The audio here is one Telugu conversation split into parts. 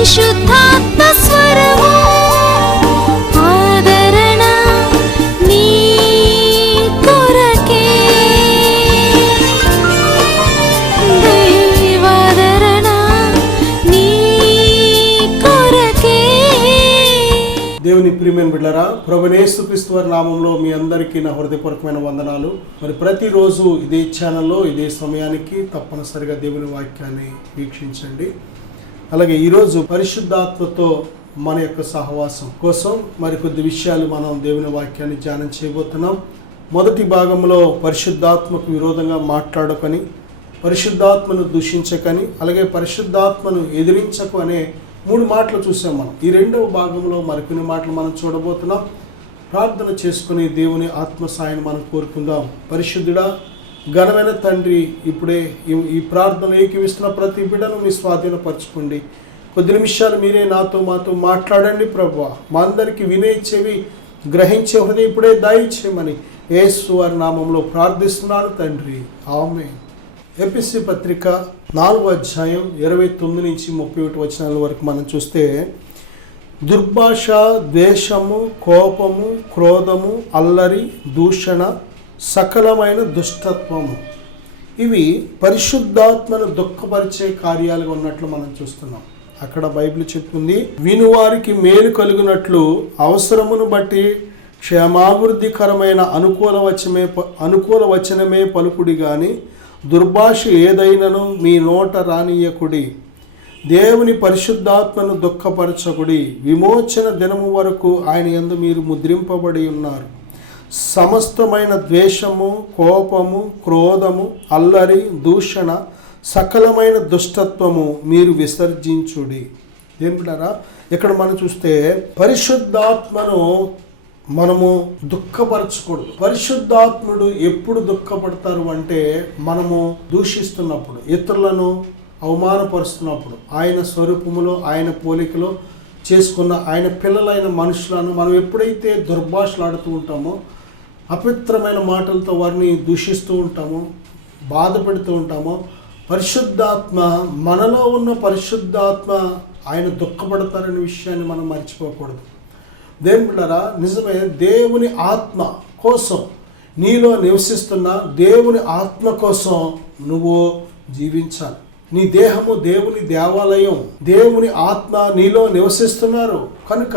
పరిశుద్ధాత్మ స్వరము ఆదరణ నీ కొరకే దైవాదరణ నీ కొరకే. దేవుని ప్రియమైన బిడ్డలారా, ప్రభువైన యేసుక్రీస్తు వారి నామంలో మీ అందరికీ నా హృదయపూర్వకమైన వందనాలు. మరి ప్రతిరోజు ఇదే ఛానల్లో ఇదే సమయానికి తప్పనిసరిగా దేవుని వాక్యాన్ని వీక్షించండి. అలాగే ఈరోజు పరిశుద్ధాత్మతో మన యొక్క సహవాసం కోసం మరికొద్ది విషయాలు మనం దేవుని వాక్యాన్ని ధ్యానం చేయబోతున్నాం. మొదటి భాగంలో పరిశుద్ధాత్మకు విరోధంగా మాట్లాడకని, పరిశుద్ధాత్మను దూషించకని, అలాగే పరిశుద్ధాత్మను ఎదిరించకు అనే 3 మాటలు చూసాం మనం. ఈ రెండవ భాగంలో మరికొన్ని మాటలు మనం చూడబోతున్నాం. ప్రార్థన చేసుకుని దేవుని ఆత్మ సాయాన్ని మనం కోరుకుందాం. పరిశుద్ధుడా, ఘనమైన తండ్రి, ఇప్పుడే ఈ ప్రార్థన ఏకీవిస్తున్న ప్రతి బిడ్డను మీ స్వాధీనపరచుకోండి. కొద్ది నిమిషాలు మీరే మాతో మాట్లాడండి ప్రభువా. మా అందరికీ వినే చెవి, గ్రహించే హృదయం ఇప్పుడే దయచేయమని యేసు వారి నామంలో ప్రార్థిస్తున్నాను తండ్రి, ఆమేన్. ఎఫెసీ పత్రిక 4వ అధ్యాయం 29 నుంచి 31 వచనాల వరకు మనం చూస్తే, దుర్భాష, ద్వేషము, కోపము, క్రోధము, అల్లరి, దూషణ, సకలమైన దుష్టత్వము, ఇవి పరిశుద్ధాత్మను దుఃఖపరిచే కార్యాలుగా ఉన్నట్లు మనం చూస్తున్నాం. అక్కడ బైబిల్ చెప్తుంది, వినువారికి మేలు కలుగునట్లు అవసరమును బట్టి క్షేమాభివృద్ధికరమైన అనుకూల వచనమే పలుకుడి గాని దుర్భాష ఏదైనను మీ నోట రానియకుడి. దేవుని పరిశుద్ధాత్మను దుఃఖపరచకుడి. విమోచన దినము వరకు ఆయన యందు మీరు ముద్రింపబడి ఉన్నారు. సమస్తమైన ద్వేషము, కోపము, క్రోధము, అల్లరి, దూషణ, సకలమైన దుష్టత్వము మీరు విసర్జించుడి. ఏంటారా, ఇక్కడ మనం చూస్తే పరిశుద్ధాత్మను మనము దుఃఖపరచకూడదు. పరిశుద్ధాత్ముడు ఎప్పుడు దుఃఖపడతారు అంటే, మనము దూషిస్తున్నప్పుడు, ఇతరులను అవమానపరుస్తున్నప్పుడు, ఆయన స్వరూపములో ఆయన పోలికలో చేసుకున్న ఆయన పిల్లలైన మనుషులను మనం ఎప్పుడైతే దుర్భాషలాడుతూ ఉంటామో, అపవిత్రమైన మాటలతో వారిని దూషిస్తూ ఉంటామో, బాధ పెడుతూ ఉంటామో, పరిశుద్ధాత్మ, మనలో ఉన్న పరిశుద్ధాత్మ ఆయన దుఃఖపడతారనే విషయాన్ని మనం మర్చిపోకూడదు. దేవుని బిడ్డలారా, నిజమే, దేవుని ఆత్మ కోసం, నీలో నివసిస్తున్న దేవుని ఆత్మ కోసం నువ్వు జీవించాలి. నీ దేహము దేవుని దేవాలయం, దేవుని ఆత్మ నీలో నివసిస్తున్నారు కనుక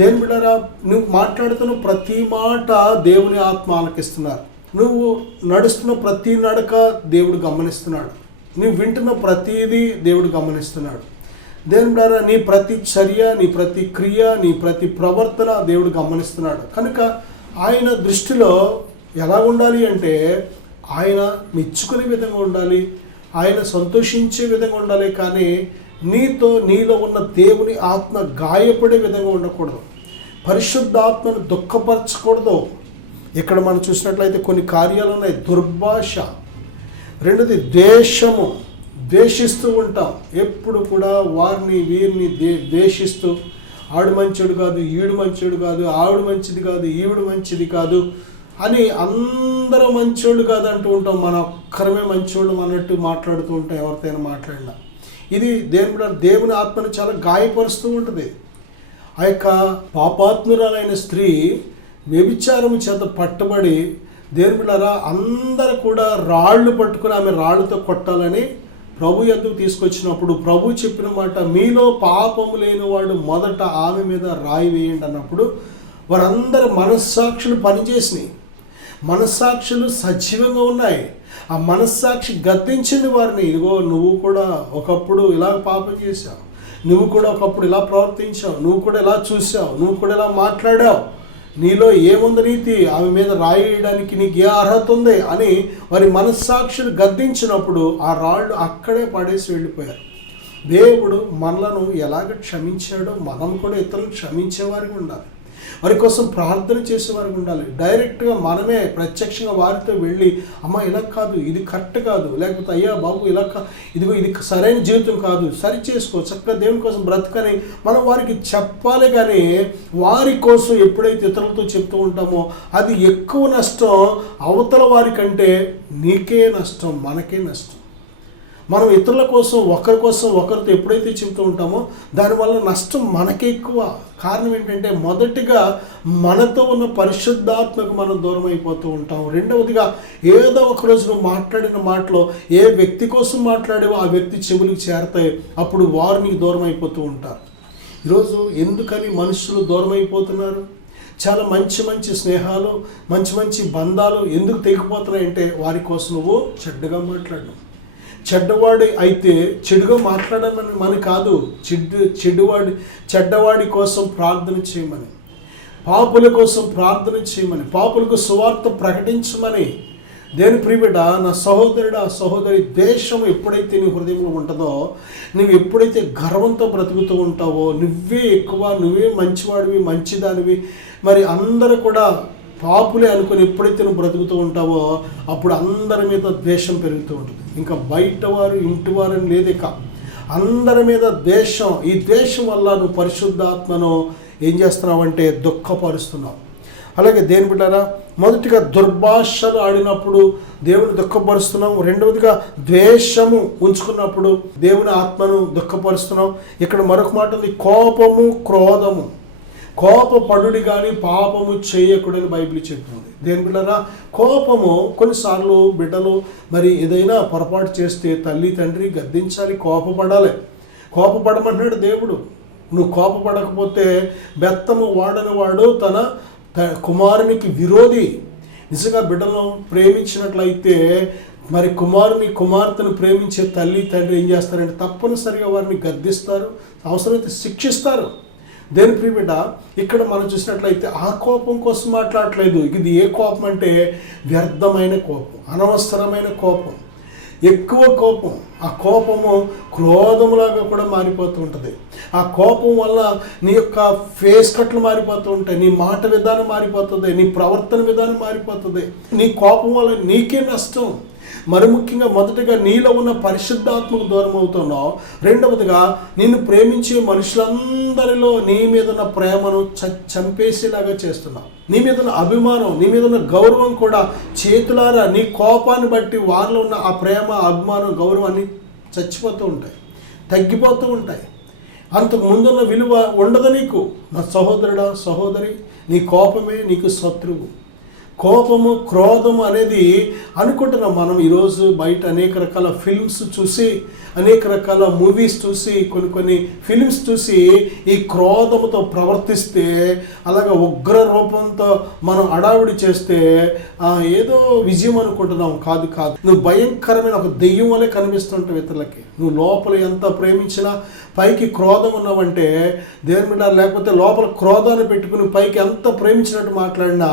దేవుని బిడ్డలారా, నువ్వు మాట్లాడుతున్న ప్రతి మాట దేవుని ఆత్మ ఆలకిస్తున్నారు. నువ్వు నడుస్తున్న ప్రతి నడక దేవుడు గమనిస్తున్నాడు. నువ్వు వింటున్న ప్రతిదీ దేవుడు గమనిస్తున్నాడు. దేవుని ద్వారా నీ ప్రతి చర్య, నీ ప్రతి క్రియ, నీ ప్రతి ప్రవర్తన దేవుడు గమనిస్తున్నాడు. కనుక ఆయన దృష్టిలో ఎలా ఉండాలి అంటే, ఆయన మెచ్చుకునే విధంగా ఉండాలి, ఆయన సంతోషించే విధంగా ఉండాలి. కానీ నీలో ఉన్న దేవుని ఆత్మ గాయపడే విధంగా ఉండకూడదు. పరిశుద్ధాత్మను దుఃఖపరచకూడదు. ఇక్కడ మనం చూసినట్లయితే కొన్ని కార్యాలు ఉన్నాయి. దుర్భాష, రెండోది ద్వేషము, ద్వేషిస్తూ ఉంటాం. ఎప్పుడు కూడా వారిని వీరిని ద్వేషిస్తూ, ఆడు మంచోడు కాదు, ఈడు మంచోడు కాదు, ఆవిడ మంచిది కాదు, ఈవిడ మంచిది కాదు అని అందరూ మంచోళ్ళు కాదు అంటూ ఉంటాం. మన ఒక్కరమే మంచోళ్ళు అన్నట్టు మాట్లాడుతూ ఉంటాం ఎవరితోనైనా మాట్లాడినా. ఇది దేవుని ఆత్మను చాలా గాయపరుస్తూ ఉంటుంది. ఆ యొక్క పాపాత్మురాలైన స్త్రీ వ్యభిచారము చేత పట్టుబడి, దేవుని బిడ్డలారా, అందరూ కూడా రాళ్ళు పట్టుకుని ఆమె రాళ్ళతో కొట్టాలని ప్రభు యొద్దకు తీసుకొచ్చినప్పుడు ప్రభు చెప్పిన మాట, మీలో పాపము లేనివాడు మొదట ఆమె మీద రాయి వేయండి అన్నప్పుడు వారందరూ మనస్సాక్షులు పనిచేసినాయి. మనస్సాక్షులు సజీవంగా ఉన్నాయి. ఆ మనస్సాక్షి గద్దించింది వారిని. ఇదిగో, నువ్వు కూడా ఒకప్పుడు ఇలా పాపం చేశావు, నువ్వు కూడా ఒకప్పుడు ఇలా ప్రవర్తించావు, నువ్వు కూడా ఇలా చూసావు, నువ్వు కూడా ఇలా మాట్లాడావు, నీలో ఏముంది నీతి, ఆమె మీద రాయడానికి నీకు ఏ అర్హత ఉంది అని వారి మనస్సాక్షులు గద్దించినప్పుడు ఆ రాళ్ళు అక్కడే పడేసి వెళ్ళిపోయారు. దేవుడు మనలను ఎలాగ క్షమించాడో మనం కూడా ఇతరులను క్షమించేవారికి ఉండాలి. వారి కోసం ప్రార్థన చేసేవారికి ఉండాలి. డైరెక్ట్గా మనమే ప్రత్యక్షంగా వారితో వెళ్ళి, అమ్మ ఇలా కాదు, ఇది కరెక్ట్ కాదు, లేకపోతే అయ్యా బాబు ఇలా ఇదిగో ఇది సరైన జీవితం కాదు, సరి చేసుకో, చక్కగా దేవుని కోసం బ్రతకని మనం వారికి చెప్పాలి. కానీ వారి కోసం ఎప్పుడైతే ఇతరులతో చెప్తూ ఉంటామో అది ఎక్కువ నష్టం అవతల వారికంటే నీకే నష్టం, మనకే నష్టం. మనం ఇతరుల కోసం ఒకరితో ఎప్పుడైతే చెబుతూ ఉంటామో దానివల్ల నష్టం మనకే ఎక్కువ. కారణం ఏంటంటే మొదటిగా మనతో ఉన్న పరిశుద్ధాత్మకు మనం దూరం అయిపోతూ ఉంటాం. రెండవదిగా ఏదో ఒక రోజు నువ్వు మాట్లాడిన మాటలో ఏ వ్యక్తి కోసం మాట్లాడేవో ఆ వ్యక్తి చెవులకు చేరతాయి, అప్పుడు వారు నీకు దూరం అయిపోతూ ఉంటారు. ఈరోజు ఎందుకని మనుషులు దూరం అయిపోతున్నారు? చాలా మంచి స్నేహాలు, మంచి బంధాలు ఎందుకు తెగిపోతున్నాయంటే వారి కోసం నువ్వు చెడ్డగా మాట్లాడడం. చెడ్డవాడి అయితే చెడుగా మాట్లాడమని మన కాదు, చెడ్డవాడి కోసం ప్రార్థన చేయమని, పాపుల కోసం ప్రార్థన చేయమని, పాపులకు సువార్త ప్రకటించమని. దేని ప్రియబిడ్డ, నా సహోదరుడా సహోదరి, ద్వేషం ఎప్పుడైతే నీ హృదయంలో ఉంటుందో, నువ్వు ఎప్పుడైతే గర్వంతో బ్రతుకుతూ ఉంటావో, నువ్వే ఎక్కువ, నువ్వే మంచివాడివి, మంచిదానివి, మరి అందరూ కూడా పాపులే అనుకుని ఎప్పుడైతే నువ్వు బ్రతుకుతూ ఉంటావో అప్పుడు అందరి మీద ద్వేషం పెరుగుతూ ఉంటుంది. ఇంకా బయటవారు ఇంటివారు అని లేదు, ఇక అందరి మీద ద్వేషం. ఈ ద్వేషం వల్ల నువ్వు పరిశుద్ధాత్మను ఏం చేస్తున్నావు అంటే దుఃఖపరుస్తున్నావు. అలాగే దేని బిడ్డారా, మొదటిగా దుర్భాషలు ఆడినప్పుడు దేవుని దుఃఖపరుస్తున్నాం. రెండవదిగా ద్వేషము ఉంచుకున్నప్పుడు దేవుని ఆత్మను దుఃఖపరుస్తున్నాం. ఇక్కడ మరొక మాట ఉంది, కోపము క్రోధము. కోపపడుడి కానీ పాపము చేయకూడని బైబిల్ చెప్తుంది. దేని బిడ్డరా, కోపము కొన్నిసార్లు బిడ్డలు మరి ఏదైనా పొరపాటు చేస్తే తల్లి తండ్రి గద్దించాలి, కోపపడాలి. కోపపడమన్నాడు దేవుడు. నువ్వు కోపపడకపోతే బెత్తము వాడని వాడు తన కుమారునికి విరోధి. నిజంగా బిడ్డలను ప్రేమించినట్లయితే మరి కుమార్తెను ప్రేమించే తల్లి తండ్రి ఏం చేస్తారంటే తప్పనిసరిగా వారిని గద్దిస్తారు, అవసరమైతే శిక్షిస్తారు. దేని ప్రియబిడ్డ, ఇక్కడ మనం చూసినట్లయితే ఆ కోపం కోసం మాట్లాడట్లేదు. ఇది ఏ కోపం అంటే వ్యర్థమైన కోపం, అనవసరమైన కోపం, ఎక్కువ కోపం. ఆ కోపము క్రోధములాగా కూడా మారిపోతూ ఉంటుంది. ఆ కోపం వల్ల నీ యొక్క ఫేస్ కట్లు మారిపోతూ ఉంటాయి, నీ మాట విధానం మారిపోతుంది, నీ ప్రవర్తన విధానం మారిపోతుంది. నీ కోపం వల్ల నీకే నష్టం. మరి ముఖ్యంగా మొదటిగా నీలో ఉన్న పరిశుద్ధాత్మకు దూరం అవుతున్నావు. రెండవదిగా నిన్ను ప్రేమించే మనుషులందరిలో నీ మీద ఉన్న ప్రేమను చంపేసేలాగా చేస్తున్నావు. నీ మీద ఉన్న అభిమానం, నీ మీద ఉన్న గౌరవం కూడా చేతులారా నీ కోపాన్ని బట్టి వారిలో ఉన్న ఆ ప్రేమ, అభిమానం, గౌరవాన్ని చచ్చిపోతూ ఉంటాయి, తగ్గిపోతూ ఉంటాయి. అంతకు ముందున్న విలువ ఉండదు నీకు. నా సహోదరుడా సహోదరి, నీ కోపమే నీకు శత్రువు. కోపము క్రోధము అనేది అనుకుంటున్నాం మనం. ఈరోజు బయట అనేక రకాల ఫిల్మ్స్ చూసి, అనేక రకాల మూవీస్ చూసి, కొన్ని ఫిల్మ్స్ చూసి ఈ క్రోధముతో ప్రవర్తిస్తే, అలాగే ఉగ్ర రూపంతో మనం అడావిడి చేస్తే ఏదో విజయం అనుకుంటున్నాం. కాదు. నువ్వు భయంకరమైన ఒక దెయ్యం వల్లే కనిపిస్తుంటావు ఇతరులకి. నువ్వు లోపల ఎంత ప్రేమించినా పైకి క్రోధం ఉన్నావంటే దేని బిడ్డ, లేకపోతే లోపల క్రోధాన్ని పెట్టుకుని పైకి ఎంత ప్రేమించినట్టు మాట్లాడినా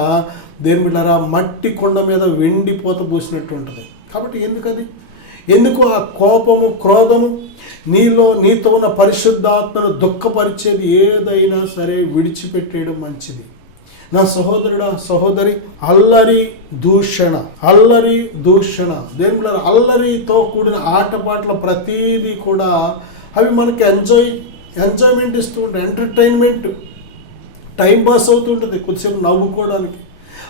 దేని బిడ్డారా మట్టి కొండ మీద వెండిపోత పూసినట్టు ఉంటుంది. కాబట్టి ఎందుకు ఆ కోపము క్రోధము? నీతో ఉన్న పరిశుద్ధాత్మను దుఃఖపరిచేది ఏదైనా సరే విడిచిపెట్టేయడం మంచిది. నా సహోదరుడా సహోదరి, అల్లరి దూషణ దేని బిడ్డారా, అల్లరితో కూడిన ఆటపాటల ప్రతీది కూడా అవి మనకి ఎంజాయ్మెంట్ ఇస్తూ ఉంటాయి, ఎంటర్టైన్మెంట్, టైం పాస్ అవుతుంటుంది, కొద్దిసేపు నవ్వుకోవడానికి.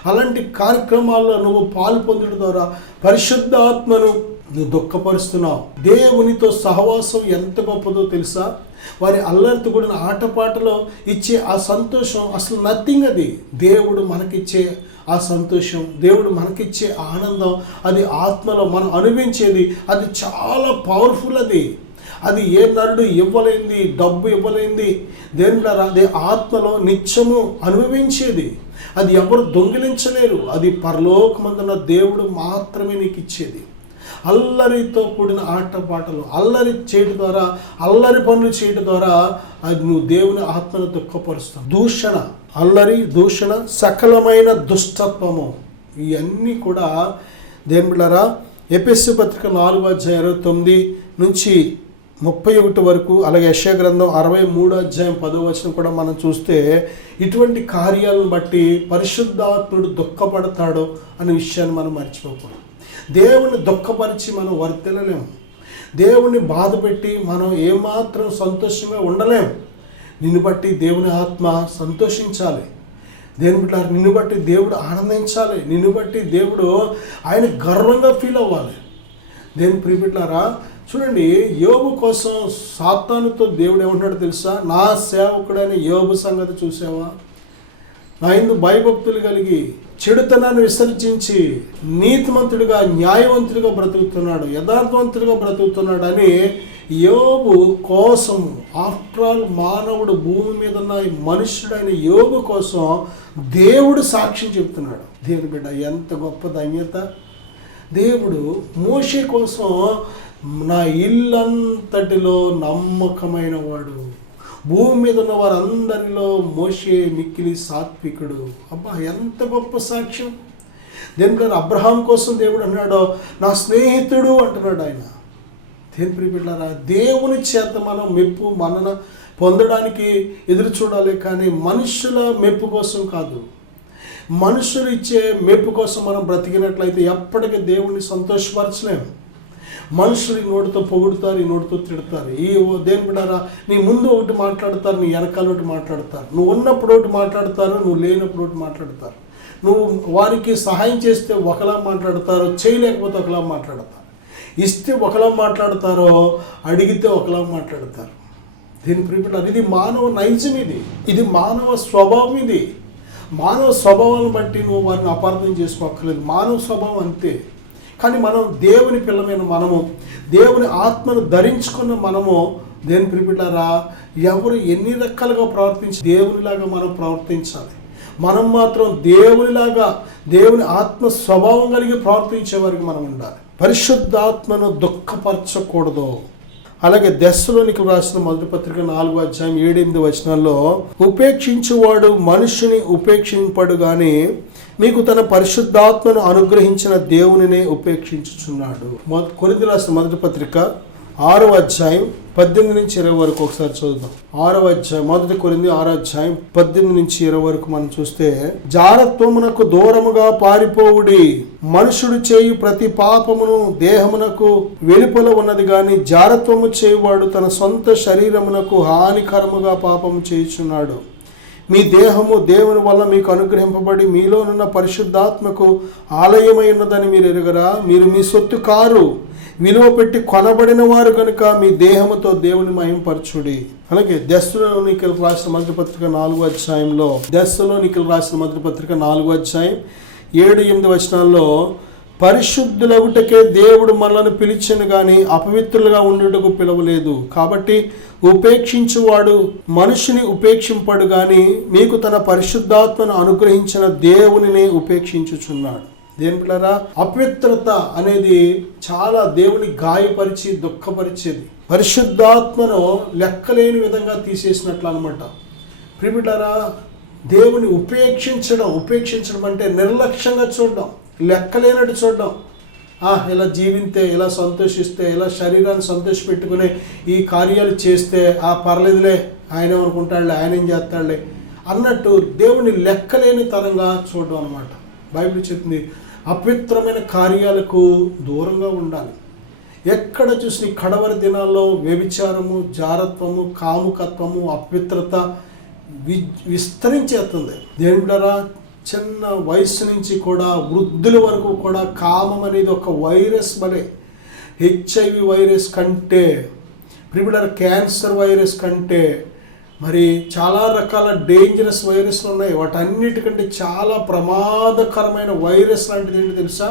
అలాంటి కార్యక్రమాల్లో నువ్వు పాలు పొందడం ద్వారా పరిశుద్ధాత్మను నువ్వు దుఃఖపరుస్తున్నావు. దేవునితో సహవాసం ఎంత గొప్పదో తెలుసా? వారి అల్లరితో కూడిన ఆటపాటలో ఇచ్చే ఆ సంతోషం అసలు నథింగ్. అది దేవుడు మనకిచ్చే ఆ సంతోషం, దేవుడు మనకిచ్చే ఆనందం, అది ఆత్మలో మనం అనుభవించేది, అది చాలా పవర్ఫుల్. అది ఏ నరుడు ఇవ్వలేంది, డబ్బు ఇవ్వలేంది. దేవుడు అదే ఆత్మలో నిత్యము అనుభవించేది. అది ఎవరు దొంగిలించలేరు. అది పరలోకమందున్న దేవుడు మాత్రమే నీకు ఇచ్చేది. అల్లరితో కూడిన ఆటపాటలు, అల్లరి చేయడం ద్వారా, అల్లరి పనులు చేయడం ద్వారా అది నువ్వు దేవుని ఆత్మను దుఃఖపరుస్తావు. దూషణ, అల్లరి, దూషణ, సకలమైన దుష్టత్వము, ఇవన్నీ కూడా దేవుని బిడ్డలారా ఎఫెసీ పత్రిక 4:29 నుంచి 31 వరకు, అలాగే యెషయా గ్రంథం 63:10 కూడా మనం చూస్తే ఇటువంటి కార్యాలను బట్టి పరిశుద్ధాత్ముడు దుఃఖపడతాడో అనే విషయాన్ని మనం మర్చిపోకూడదు. దేవుని దుఃఖపరిచి మనం వర్తిల్లలేము. దేవుని బాధ పెట్టి మనం ఏమాత్రం సంతోషంగా ఉండలేము. నిన్ను బట్టి దేవుని ఆత్మ సంతోషించాలి. దేవుని బిడ్డ, నిన్ను బట్టి దేవుడు ఆనందించాలి. నిన్ను బట్టి దేవుడు ఆయన గర్వంగా ఫీల్ అవ్వాలి. దేవుని ప్రియబిడ్డలారా, చూడండి, యోబు కోసం సాతానుతో దేవుడు ఏమంటాడో తెలుసా? నా సేవకుడైన యోబు సంగతి చూసావా? నా యందు భయభక్తులు కలిగి చెడుతనాన్ని విసర్జించి నీతిమంతుడిగా న్యాయవంతుడిగా బ్రతుకుతున్నాడు, యథార్థవంతుడిగా బ్రతుకుతున్నాడు అని యోబు కోసం, ఆఫ్టర్ ఆల్ మానవుడు భూమి మీద ఉన్న మనుష్యుడైన యోబు కోసం దేవుడు సాక్ష్యం చెప్తున్నాడు. దేవుని బిడ్డ, ఎంత గొప్ప ధన్యత! దేవుడు మోషే కోసం నా ఇల్లంతటిలో నమ్మకమైన వాడు, భూమి మీద ఉన్న వారందరిలో మోషే మిక్కిలి సాత్వికుడు. అబ్బా, ఎంత గొప్ప సాక్ష్యం! దేవుడు అబ్రహాం కోసం దేవుడు అన్నాడు నా స్నేహితుడు అంటున్నాడు ఆయన. దేని ప్రియబిడ్డలారా, దేవుని చేత మనం మెప్పు మనన పొందడానికి ఎదురు చూడాలి, కానీ మనుషుల మెప్పు కోసం కాదు. మనుషులు ఇచ్చే మెప్పు కోసం మనం బ్రతికినట్లయితే ఎప్పటికీ దేవుణ్ణి సంతోషపరచలేము. మనుషులు ఈ నోటితో పొగుడుతారు, ఈ నోటితో తిడతారు. ఈ దేని బిడ్డారా, నీ ముందు ఒకటి మాట్లాడతారు, నీ వెనకాల ఒకటి మాట్లాడతారు. నువ్వు ఉన్నప్పుడు ఒకటి మాట్లాడతారు, నువ్వు లేనప్పుడు ఒకటి మాట్లాడతారు. నువ్వు వారికి సహాయం చేస్తే ఒకలా మాట్లాడతారు, చేయలేకపోతే ఒకలా మాట్లాడతారు. ఇస్తే ఒకలా మాట్లాడతారో, అడిగితే ఒకలా మాట్లాడతారు. దీని ప్రియబిడ్డ, ఇది మానవ నైజం, ఇది మానవ స్వభావం. ఇది మానవ స్వభావాన్ని బట్టి నువ్వు వారిని అపార్థం చేసుకోక్కర్లేదు. మానవ స్వభావం అంతే. కానీ మనం దేవుని పిల్లమైన మనము, దేవుని ఆత్మను ధరించుకున్న మనము, దేని ప్రియబిడ్డలారా, ఎవరు ఎన్ని రకాలుగా ప్రవర్తించి దేవునిలాగా మనం ప్రవర్తించాలి. మనం మాత్రం దేవునిలాగా, దేవుని ఆత్మ స్వభావం కలిగి ప్రవర్తించే వారికి మనం ఉండాలి. పరిశుద్ధాత్మను దుఃఖపరచకూడదు. అలాగే దెస్సలోనికీయులకు రాసిన మొదటి పత్రిక 4:7-8 ఉపేక్షించువాడు మనుషుని ఉపేక్షింపడు గాని మీకు తన పరిశుద్ధాత్మను అనుగ్రహించిన దేవునినే ఉపేక్షించుచున్నాడు. కొరింథీయులకు రాసిన మొదటి పత్రిక 6:18-20 వరకు ఒకసారి చూద్దాం. 6 మొదటి కొరింథీ 6:18-20 వరకు మనం చూస్తే, జారత్వమునకు దూరముగా పారిపోవుడి, మనుషుడు చేయు ప్రతి పాపమును దేహమునకు వెలుపల ఉన్నది గాని జారత్వము చేయువాడు తన సొంత శరీరమునకు హానికరముగా పాపము చేయుచున్నాడు. మీ దేహము దేవుని వల్ల మీకు అనుగ్రహింపబడి మీలోనున్న పరిశుద్ధాత్మకు ఆలయమై ఉన్నదని మీరు ఎరుగరా? మీరు మీ సొత్తు కారు, విలువ పెట్టి కొనబడిన వారు కనుక మీ దేహముతో దేవుని మహింపరచుడి. అలాగే దెస్సలోనికీయులకు రాసిన మొదటి పత్రిక 4 దెస్సలోనికీయులకు రాసిన మొదటి పత్రిక 4:7-8 పరిశుద్ధులగుటకే దేవుడు మనలను పిలిచెను గాని అపవిత్రులుగా ఉండుటకు పిలవలేదు. కాబట్టి ఉపేక్షించువాడు మనుషుని ఉపేక్షింపడు గాని మీకు తన పరిశుద్ధాత్మను అనుగ్రహించిన దేవునినే ఉపేక్షించుచున్నాడు. దేని పిల్లరా, అపవిత్రత అనేది చాలా దేవుని గాయపరిచి దుఃఖపరిచేది. పరిశుద్ధాత్మను లెక్కలేని విధంగా తీసేసినట్లు అనమాట. ప్రియబిడ్డలారా, దేవుని ఉపేక్షించడం అంటే నిర్లక్ష్యంగా చూడడం, లెక్కలేనట్టు చూడడం. ఇలా జీవింతే, ఇలా సంతోషిస్తే, ఇలా శరీరాన్ని సంతోషపెట్టుకునే ఈ కార్యాలు చేస్తే పర్లేదులే, ఆయన ఏమనుకుంటాడులే, ఆయన ఏం చేస్తాడులే అన్నట్టు దేవుని లెక్కలేని తరంగా చూడడం అనమాట. బైబిల్ చెప్తుంది అపవిత్రమైన కార్యాలకు దూరంగా ఉండాలి. ఎక్కడ చూసిన కడవరి దినాల్లో వ్యభిచారము, జారత్వము, కాముకత్వము, అపవిత్రత విస్తరించేస్తుంది. దేవుని బిడ్డలారా, చిన్న వయసు నుంచి కూడా వృద్ధుల వరకు కూడా కామం అనేది ఒక వైరస్ వలె, HIV వైరస్ కంటే, ప్రియబిడ్డలారా, క్యాన్సర్ వైరస్ కంటే మరి చాలా రకాల డేంజరస్ వైరస్లు ఉన్నాయి. వాటన్నిటికంటే చాలా ప్రమాదకరమైన వైరస్ లాంటిది ఏంటి తెలుసా?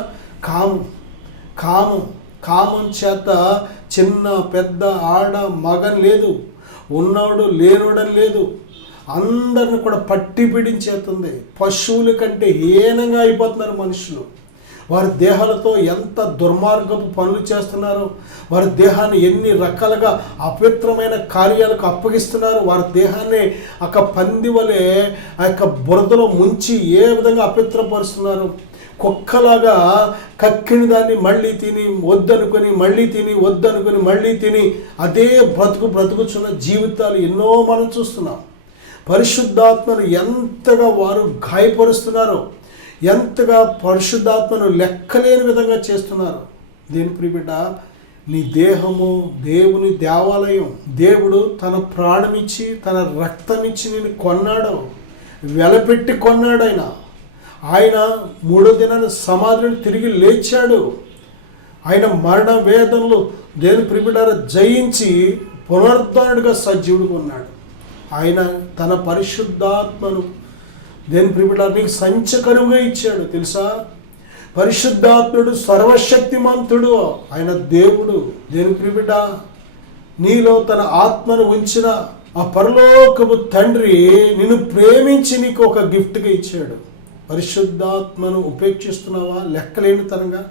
కామం చేత చిన్న పెద్ద ఆడ మగన్ లేదు, ఉన్నవాడు లేనోడని లేదు, అందరిని కూడా పట్టి పీడించేస్తుంది. పశువుల కంటే హీనంగా అయిపోతున్నారు మనుషులు. వారి దేహాలతో ఎంత దుర్మార్గపు పనులు చేస్తున్నారు, వారి దేహాన్ని ఎన్ని రకాలుగా అపవిత్రమైన కార్యాలకు అప్పగిస్తున్నారు. వారి దేహాన్ని పంది వలె బురదలో ముంచి ఏ విధంగా అపవిత్రపరుస్తున్నారు. కుక్కలాగా కక్కిన దాన్ని మళ్ళీ తిని వద్దనుకొని, మళ్ళీ తిని వద్దనుకొని, మళ్ళీ తిని అదే బ్రతుకుచున్న జీవితాలు ఎన్నో మనం చూస్తున్నాం. పరిశుద్ధాత్మను ఎంతగా వారు గాయపరుస్తున్నారో, ఎంతగా పరిశుద్ధాత్మను లెక్కలేని విధంగా చేస్తున్నారు. దేని ప్రియబిడ్డ, నీ దేహము దేవుని దేవాలయం. దేవుడు తన ప్రాణమిచ్చి, తన రక్తమిచ్చి నేను కొన్నాడు, వెలపెట్టి కొన్నాడు. ఆయన 3వ దినాన సమాధిని తిరిగి లేచాడు. ఆయన మరణ వేదనలు దేవుని ప్రియబిడ్డారా జయించి పునరుద్ధరణుడిగా సజీవుడిగా ఉన్నాడు. ఆయన తన పరిశుద్ధాత్మను దేవుని ప్రియబిడ్డారా నీకు సంచకరువుగా ఇచ్చాడు తెలుసా. పరిశుద్ధాత్ముడు సర్వశక్తిమంతుడు, ఆయన దేవుడు. దేవుని ప్రియబిడ్డ నీలో తన ఆత్మను ఉంచిన ఆ పరలోకపు తండ్రి నిన్ను ప్రేమించి నీకు ఒక గిఫ్ట్గా ఇచ్చాడు. పరిశుద్ధాత్మను ఉపేక్షిస్తున్నావా? లెక్కలేనితనంగా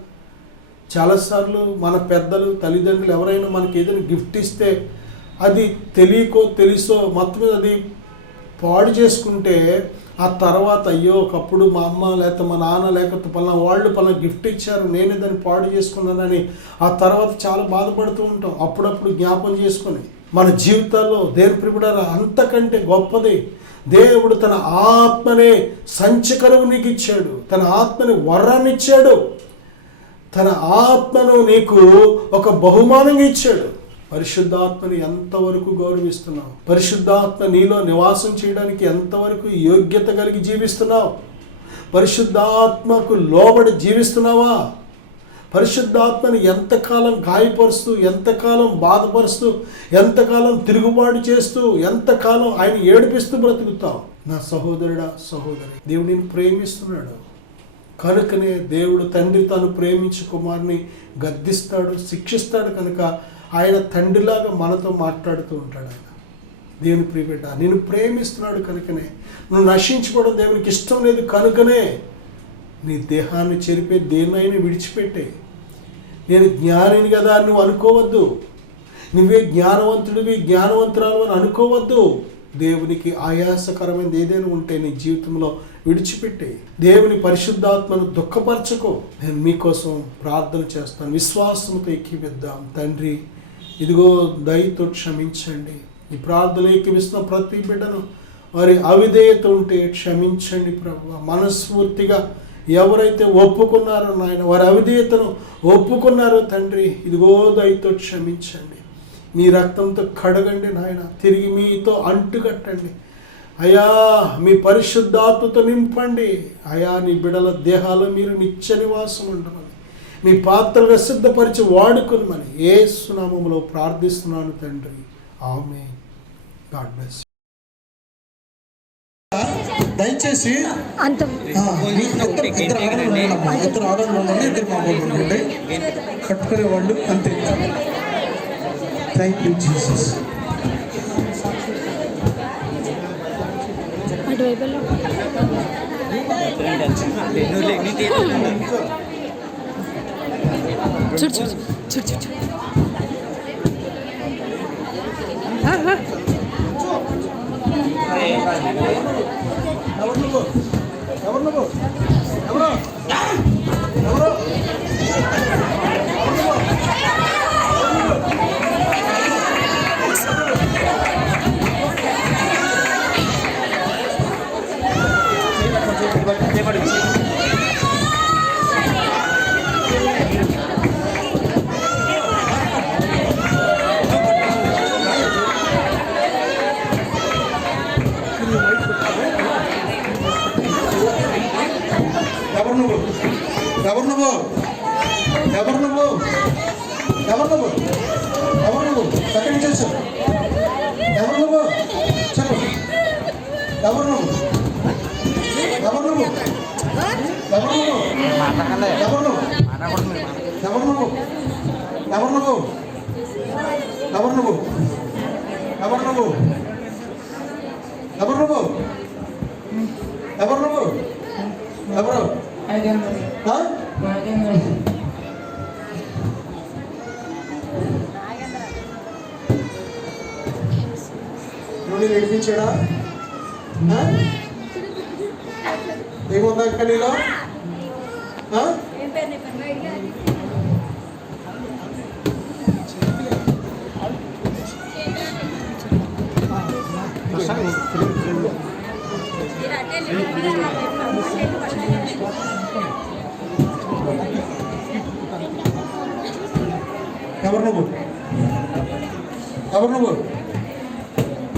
చాలాసార్లు మన పెద్దలు తల్లిదండ్రులు ఎవరైనా మనకి ఏదైనా గిఫ్ట్ ఇస్తే అది తెలియకో తెలుసో మొత్తం మీద అది పాడు చేసుకుంటే ఆ తర్వాత అయ్యో ఒకప్పుడు మా అమ్మ లేకపోతే మా నాన్న లేకపోతే పలానా గిఫ్ట్ ఇచ్చారు, నేనే దాన్ని పాడు చేసుకున్నానని ఆ తర్వాత చాలా బాధపడుతూ ఉంటాం. అప్పుడప్పుడు జ్ఞాపం చేసుకొని మన జీవితాల్లో దేవుని ప్రియబిడ్డారా అంతకంటే గొప్పది దేవుడు తన ఆత్మనే సంచకరువు నీకు ఇచ్చాడు. తన ఆత్మని వరాన్ని ఇచ్చాడు. తన ఆత్మను నీకు ఒక బహుమానంగా ఇచ్చాడు. పరిశుద్ధాత్మని ఎంతవరకు గౌరవిస్తున్నావు? పరిశుద్ధాత్మ నీలో నివాసం చేయడానికి ఎంతవరకు యోగ్యత కలిగి జీవిస్తున్నావు? పరిశుద్ధాత్మకు లోబడి జీవిస్తున్నావా? పరిశుద్ధాత్మని ఎంతకాలం గాయపరుస్తూ, ఎంతకాలం బాధపరుస్తూ, ఎంతకాలం తిరుగుబాటు చేస్తూ, ఎంతకాలం ఆయన ఏడిపిస్తూ బ్రతుకుతావు? నా సహోదరుడా, సహోదరి, దేవుడు నిన్ను ప్రేమిస్తున్నాడు. కనుకనే దేవుడు తండ్రి తాను ప్రేమించి కుమారుని గద్దిస్తాడు, శిక్షిస్తాడు. కనుక ఆయన తండ్రిలాగా మనతో మాట్లాడుతూ ఉంటాడు. ఆయన దేవుని ప్రియబిడ్డ నిన్ను ప్రేమిస్తున్నాడు. కనుకనే నువ్వు నశించుకోవడం దేవునికి ఇష్టం లేదు. కనుకనే నీ దేహాన్ని చెరిపే దేన్నైనా విడిచిపెట్టే. నేను జ్ఞానిని కదా అని నువ్వు అనుకోవద్దు. నువ్వే జ్ఞానవంతుడివి, జ్ఞానవంతురాలు అని అనుకోవద్దు. దేవునికి ఆయాసకరమైనది ఏదైనా ఉంటే నీ జీవితంలో విడిచిపెట్టే. దేవుని పరిశుద్ధాత్మను దుఃఖపరచుకో. నేను మీకోసం ప్రార్థన చేస్తాను. విశ్వాసంతో ఎక్కివిద్దాం. తండ్రి, ఇదిగో దయతో క్షమించండి. ఈ ప్రార్థన ఎక్కివిస్తున్న ప్రతి బిడ్డను వారి అవిధేయత ఉంటే క్షమించండి ప్రభువా. మనస్ఫూర్తిగా ఎవరైతే ఒప్పుకున్నారో నాయన, వారి అవిధేయతను ఒప్పుకున్నారో తండ్రి, ఇదిగో దయతో క్షమించండి. మీ రక్తంతో కడగండి నాయన, తిరిగి మీతో అంటుకట్టండి అయా. మీ పరిశుద్ధాత్మతో నింపండి అయా. నీ బిడల దేహాల్లో మీరు నిత్య నివాసం ఉండమని, మీ పాత్రలుగా సిద్ధపరిచి వాడుకునమని యేసు నామములో ప్రార్థిస్తున్నాను తండ్రి. ఆమేన్. God bless. దయచేసి ఇద్దరు ఆడవాళ్ళు, ఇద్దరు మామూలు ఉండే కట్టుకునే వాళ్ళు అంతే. Thank you Jesus. చూడు చూడు చూడు చూడు. సెకండ్ చేసు. ఎవరు నువ్వు? చెప్పు. ఎవరు నువ్వు? ఎవరు నువ్వు? ఎవరు నువ్వు? ఎవరు నువ్వు? ఎవరు నువ్వు? ఎవరు నువ్వు? ఎవరు నువ్వు? ఎవరు నువ్వు? ఎవరు నువ్వు? ఎవరు నువ్వు? ఎవరు? నువ్వు నడిపించాడా? ఏముందా ఇంకా నీలో? ఎవరు నువ్వు? ఎవరు నువ్వు?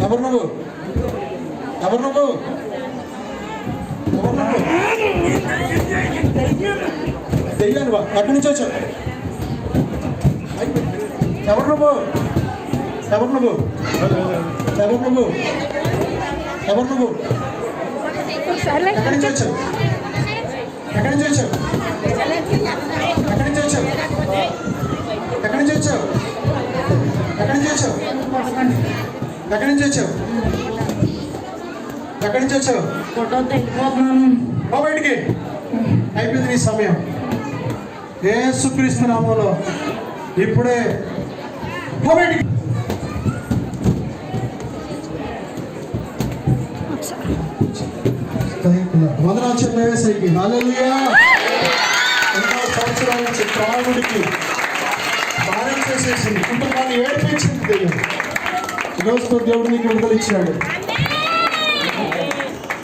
ఎవరు నువ్వు? ఎవరు నువ్వు? ఎవరు నువ్వు? దెయ్యాను అక్కడి నుంచి వచ్చావు. ఎవరు నువ్వు? ఎవరు నువ్వు? ఎవరు నువ్వు? ఎవరు నువ్వు? ఎక్కడి నుంచి వచ్చావు? ఎక్కడి నుంచి వచ్చావు? ఎక్కడి నుంచి వచ్చావు? ఎక్కడి నుంచి వచ్చావు? ఎక్కడి నుంచి వచ్చావు? ఎక్కడి నుంచి వచ్చావు? ఎక్కడి నుంచి వచ్చావు? బయటికి అయిపోయింది నీ సమయం. యేసుక్రీస్తు నామములో ఇప్పుడే బయటికి. వందనాలు చెప్పేసరికి హల్లెలూయా. ఎన్నో సంవత్సరాల నుంచి త్రాగుడికి భారం చేసేసింది, కుటుంబాన్ని ఏడిపించింది దెయ్యం. ఈరోజుతో దేవుడు నీకు విడుదల ఇచ్చాడు.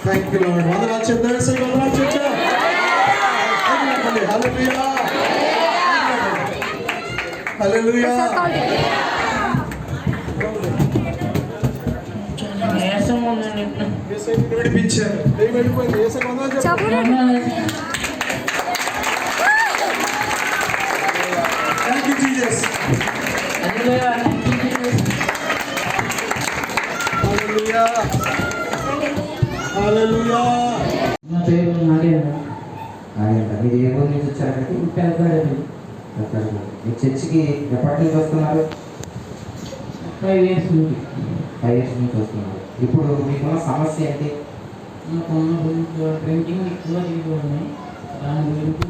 Thank you Lord. వందనాలు చెప్పేసరికి వందనాలు చెప్పా. Hallelujah hallelujah. విడిపించారు. వెళ్ళిపోయింది. Thank you Jesus. Hallelujah hallelujah. నా పేరు నాగేంద్ర. మీరు ఏ ఊరు నుంచి వచ్చారంటే మీ చర్చికి ఎప్పటి నుంచి వస్తున్నారు? 5 years నుంచి. 5 years నుంచి వస్తున్నారు. ఇప్పుడు మీకున్న సమస్య ఏంటి? ప్రింటింగ్ ఎక్కువ తీసుకోండి, దాని గురించి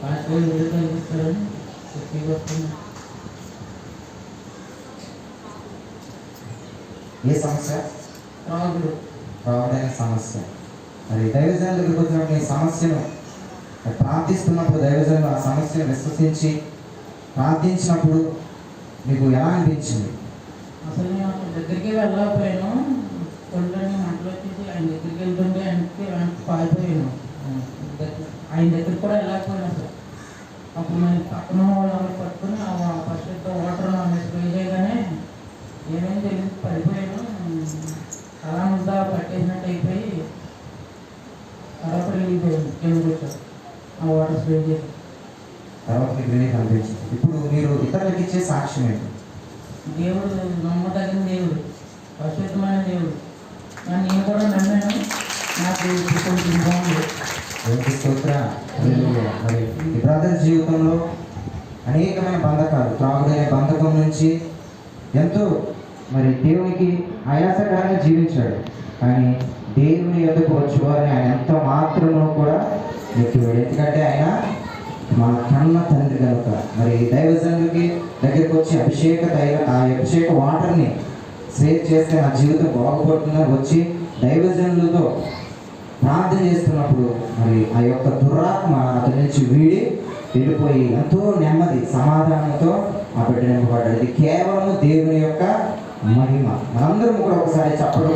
పాస్పోర్ట్ విడుదల ఇస్తారని వస్తుంది. ఏ సమస్య? రావడైన సమస్య. మరి దైవజనుల దగ్గరికి వచ్చినప్పుడు ఈ సమస్యను ప్రార్థిస్తున్నప్పుడు దైవజనులు ఆ సమస్యను విశ్వసించి ప్రార్థించినప్పుడు మీకు ఎలా అనిపించింది? అసలు నేను దగ్గరికి వెళ్ళకపోయాను. కొళ్ళని మంటలు వచ్చేసి ఆయన దగ్గరికి వెళ్తుంటే ఆయనకి పారిపోయాను. ఆయన దగ్గరికి కూడా వెళ్ళకపోయాను అసలు. అప్పుడు నేను పక్కన వాళ్ళని పట్టుకుని ఫస్ట్ వాటర్ స్ప్రే చేయగానే ఏమేమి తెలియదు, పడిపోయాను. అలా ముద్దా పట్టేసినట్టు అయిపోయి తర్వాత రిలీజ్ అయ్యింది. కిందకి వచ్చారు ఆ వాటర్ స్ప్రే చేసి. తర్వాత మీకు రిలీఫ్ అనిపించింది. ఇప్పుడు మీరు ఇతరులకు ఇచ్చే సాక్ష్యం ఏంటి? దేవుడు నమ్మదగిన దేవుడు, పరిశుద్ధమైన దేవుడు. నేను కూడా నమ్మాను. నాకు కొంచెం బాగుంది. మరి ఈ బ్రదర్ జీవితంలో అనేకమైన బంధకాలు, త్రాగుడైన బంధకం నుంచి ఎంతో మరి దేవునికి ఆయాసకరంగా జీవించాడు. కానీ దేవుని యొద్దకు వచ్చేవారిని ఆయన ఎంత మాత్రమో కూడా ఎక్కివాడు. ఎందుకంటే ఆయన మా కన్న తండ్రి కనుక. మరి దైవజనుడికి దగ్గరికి వచ్చి ఆ అభిషేక వాటర్ని సేవ్ చేస్తే నా జీవితం బాగుపడుతుందని వచ్చి దైవజనులతో ప్రార్థన చేస్తున్నప్పుడు మరి ఆ యొక్క దురాత్మ అతని నుంచి వీడి వెళ్ళిపోయి ఎంతో నెమ్మది సమాధానంతో ఆ బిడ్డ నింపబడ్డాడు. ఇది కేవలం దేవుని యొక్క మహిమ. మనందరం కూడా ఒకసారి చెప్పడం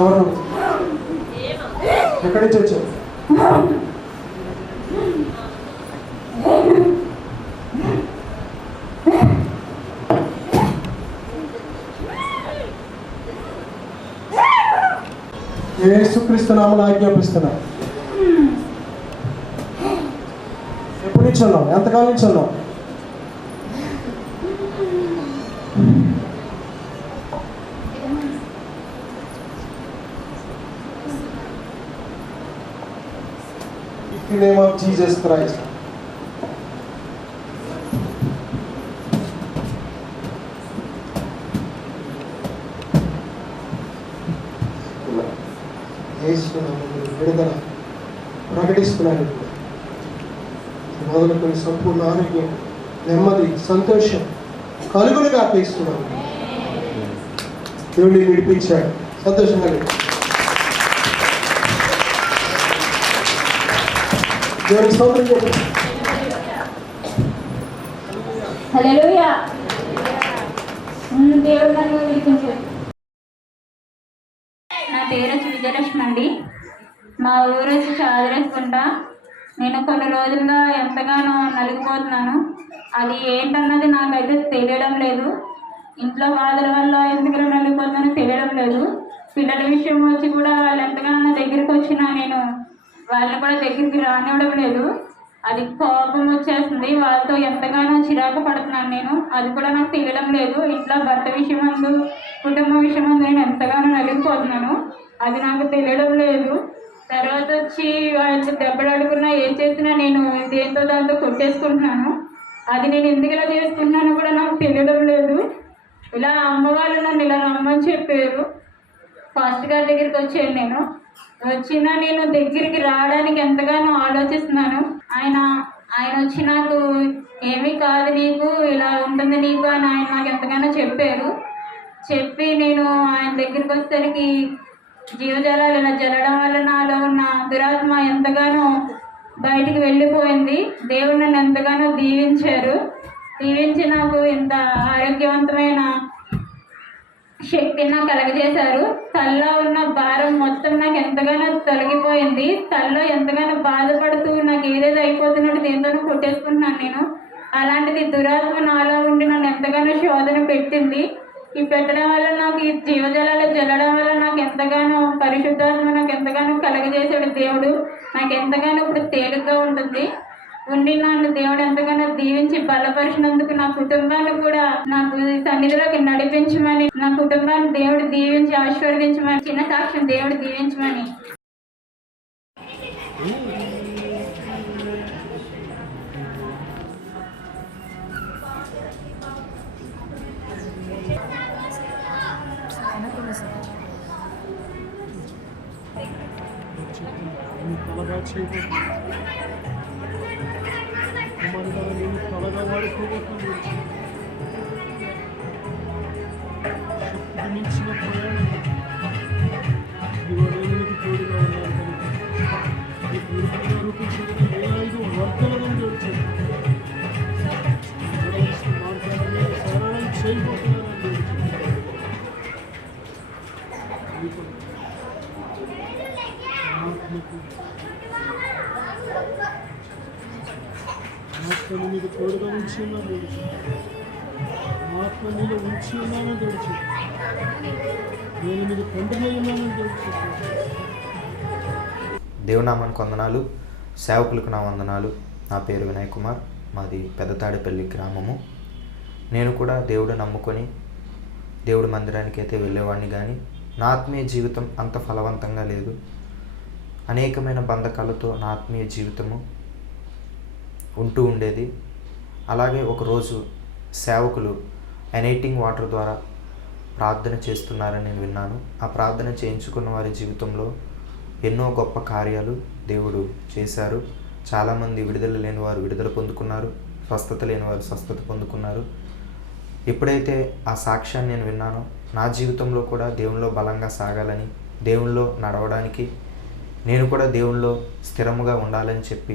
ఎవరు? ఎక్కడి నుంచి వచ్చావు? యేసుక్రీస్తు నామమున ఆజ్ఞాపిస్తున్నా. ఎప్పటి నుంచి ఉన్నావు? ఎంతకాలం నుంచి ఉన్నావు? name of Jesus Christ. విడుదల ప్రకటిస్తున్నాను. మొదలుకొని సంపూర్ణ ఆరోగ్యం, నెమ్మది, సంతోషం కలుగులుగా తీస్తున్నాను. దేవుడిని విడిపించాడు. సంతోషంగా దేవుడికి స్తోత్రం చెప్పండి. హల్లెలూయా. దేవుడు నన్ను విడిపించాడు. నా పేరు విజయలక్ష్మి అండి. మా ఊరు వచ్చి చాదరేసుకుంట. నేను కొన్ని రోజులుగా ఎంతగానో నలిగిపోతున్నాను. అది ఏంటన్నది నాకైతే తెలియడం లేదు. ఇంట్లో బాధల వల్ల ఎందుకు నలిగిపోతున్నానో తెలియడం లేదు. పిల్లల విషయం వచ్చి కూడా వాళ్ళు ఎంతగానో నా దగ్గరికి వచ్చినా నేను వాళ్ళని కూడా దగ్గరికి రానివ్వడం లేదు. అది కోపం వచ్చేస్తుంది. వాళ్ళతో ఎంతగానో చిరాకు పడుతున్నాను నేను. అది కూడా నాకు తెలియడం లేదు. ఇంట్లో భర్త విషయం అందు, కుటుంబ విషయం అందు నేను ఎంతగానో నలిగిపోతున్నాను. అది నాకు తెలియడం లేదు. తర్వాత వచ్చి వాళ్ళు దెబ్బలు అడుగున్నా ఏం చేసినా నేను దేంతో దాంతో కొట్టేసుకుంటున్నాను. అది నేను ఎందుకు ఇలా చేసుకుంటున్నానో కూడా నాకు తెలియడం లేదు. ఇలా అమ్మ వాళ్ళు నన్ను ఇలా రమ్మని చెప్పారు. ఫాస్ట్ గారి దగ్గరికి వచ్చాను. నేను వచ్చినా నేను దగ్గరికి రావడానికి ఎంతగానో ఆలోచిస్తున్నాను. ఆయన వచ్చి నాకు ఏమీ కాదు నీకు, ఇలా ఉంటుంది నీకు అని ఆయన నాకు ఎంతగానో చెప్పారు. చెప్పి నేను ఆయన దగ్గరికి వచ్చేసరికి జీవజలాలు ఇలా జల్లడం వల్ల నాలో ఉన్న దురాత్మ ఎంతగానో బయటికి వెళ్ళిపోయింది. దేవుడు నన్ను ఎంతగానో దీవించి నాకు ఇంత ఆరోగ్యవంతమైన శక్తిని నాకు కలగజేశారు. తలలో ఉన్న భారం మొత్తం నాకు ఎంతగానో తొలగిపోయింది. తలలో ఎంతగానో బాధపడుతూ నాకు ఏదేదో అయిపోతున్నట్టు దేంతోనో కొట్టేసుకుంటున్నాను నేను. అలాంటిది దురాత్మ నాలో ఉండి నన్ను ఎంతగానో శోధన పెట్టింది. ఈ పెట్టడం వల్ల నాకు ఈ జీవజలాలు జల్లడం వల్ల నాకు ఎంతగానో పరిశుద్ధాత్మ నాకు ఎంతగానో కలగజేసాడు దేవుడు. నాకు ఎంతగానో ఇప్పుడు తేలిగ్గా ఉంటుంది. ఉండి నన్ను దేవుడు ఎంతగానో దీవించి బలపరిచినందుకు నా కుటుంబాన్ని కూడా నాకు సన్నిధిలోకి నడిపించమని, నా కుటుంబాన్ని దేవుడు దీవించి ఆశీర్వదించమని, చిన్న సాక్ష్యం దేవుడు దీవించమని. తలగా వాడుకోబోతుంది. మించిన ప్రయాణం ఇవాళకి తోడుగా ఉన్నారు కనుక రూపించిన 5 వర్గాలను గడిచారు. మార్గాన్ని సరళం చేయబోతున్నారని ఆత్మను మీద తోడుగా ఉంచి ఉన్నాను. ఆత్మ మీద ఉంచి ఉన్నానని తెలుసు. నేను మీద తండ్రి ఉన్నానని తెలుసు. దేవునామానికి వందనాలు, సేవకులకు నా వందనాలు. నా పేరు వినయ్ కుమార్. మాది పెద్దతాడేపల్లి గ్రామము. నేను కూడా దేవుడు నమ్ముకొని దేవుడి మందిరానికి అయితే వెళ్ళేవాడిని, కానీ నా ఆత్మీయ జీవితం అంత ఫలవంతంగా లేదు. అనేకమైన బంధకాలతో నా ఆత్మీయ జీవితము ఉంటూ ఉండేది. అలాగే ఒకరోజు సేవకులు ఎనైటింగ్ వాటర్ ద్వారా ప్రార్థన చేస్తున్నారని నేను విన్నాను. ఆ ప్రార్థన చేయించుకున్న వారి జీవితంలో ఎన్నో గొప్ప కార్యాలు దేవుడు చేశారు. చాలామంది విడుదల లేని వారు విడుదల పొందుకున్నారు, స్వస్థత లేని వారు స్వస్థత పొందుకున్నారు. ఎప్పుడైతే ఆ సాక్ష్యాన్ని నేను విన్నానో నా జీవితంలో కూడా దేవునిలో బలంగా సాగాలని, దేవునిలో నడవడానికి, నేను కూడా దేవునిలో స్థిరముగా ఉండాలని చెప్పి